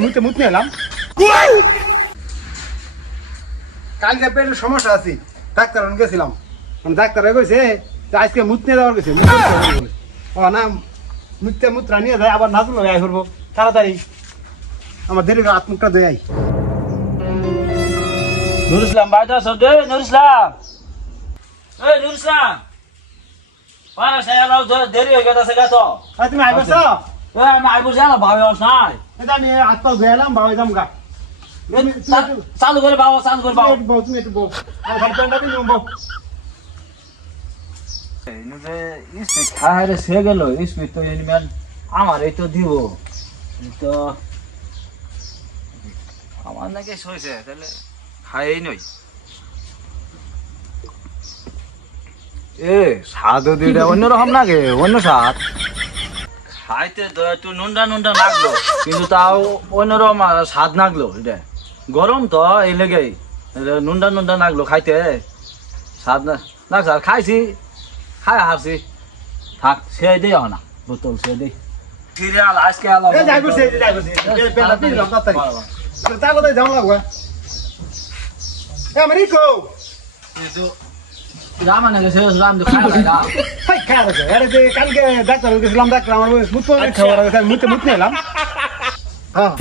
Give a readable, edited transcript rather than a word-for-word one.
মুতে মুত নিলাম কালকে পেটের সমস্যা আছে ডাক্তার গেছিলাম ডাক্তার কইছে আজকে মুত নিয়ে যাওয়ার গেছে ও না মুতে মুত্রা নিয়ে যায় আবার নাজুল হয়ে আই করবো তাড়াতাড়ি আমার দেরি আত্মুখটা দেয় নুর ইসলাম বাইরে আছো রে নুর ইসলাম এই নুর ইসলাম পারা সায়ালাও দেরি হয়ে গেছে গা তো তুমি আইবছ এ আমি আইবো জানা ভাবে আস নাই এটা আমি হাত পা ধুয়ালাম বাবা যাম গা চালু করে বাবা চালু করে বাবা তুমি একটু বউ আর ঘর প্যান্ডা দিন বউ স্পিড খাহারে সে গেল স্পিড তো এনিম্যান আমার এই তো দিব তো আমার নাকি সইছে তাহলে খাই নই এ স্বাদ দুইটা অন্যরকম লাগে অন্য স্বাদ খাইতে তো একটু নুনডা নুনডা লাগলো কিন্তু তাও অন্যরকম স্বাদ লাগলো এটা গরম তো এই লেগেই নুনডা নুনডা লাগলো খাইতে স্বাদ না স্যার খাইছি খাই হারছি থাক সে দিই না বোতল সে দিই সিরিয়াল আজকে আলাদা এই যাইবো সে যাইবো সে প্যান্ডা দিন তাড়াতাড়ি তাড়াতাড়ি যাও লাগবে এ মারিকো কিন্তু রাম না গেছে রাম তো খাই না হাই খাওয়া গেছে আরে যে কালকে ডাক্তার গেছিলাম ডাক্তার আমার মুত খাওয়া গেছে মুতে মুত নিলাম হ্যাঁ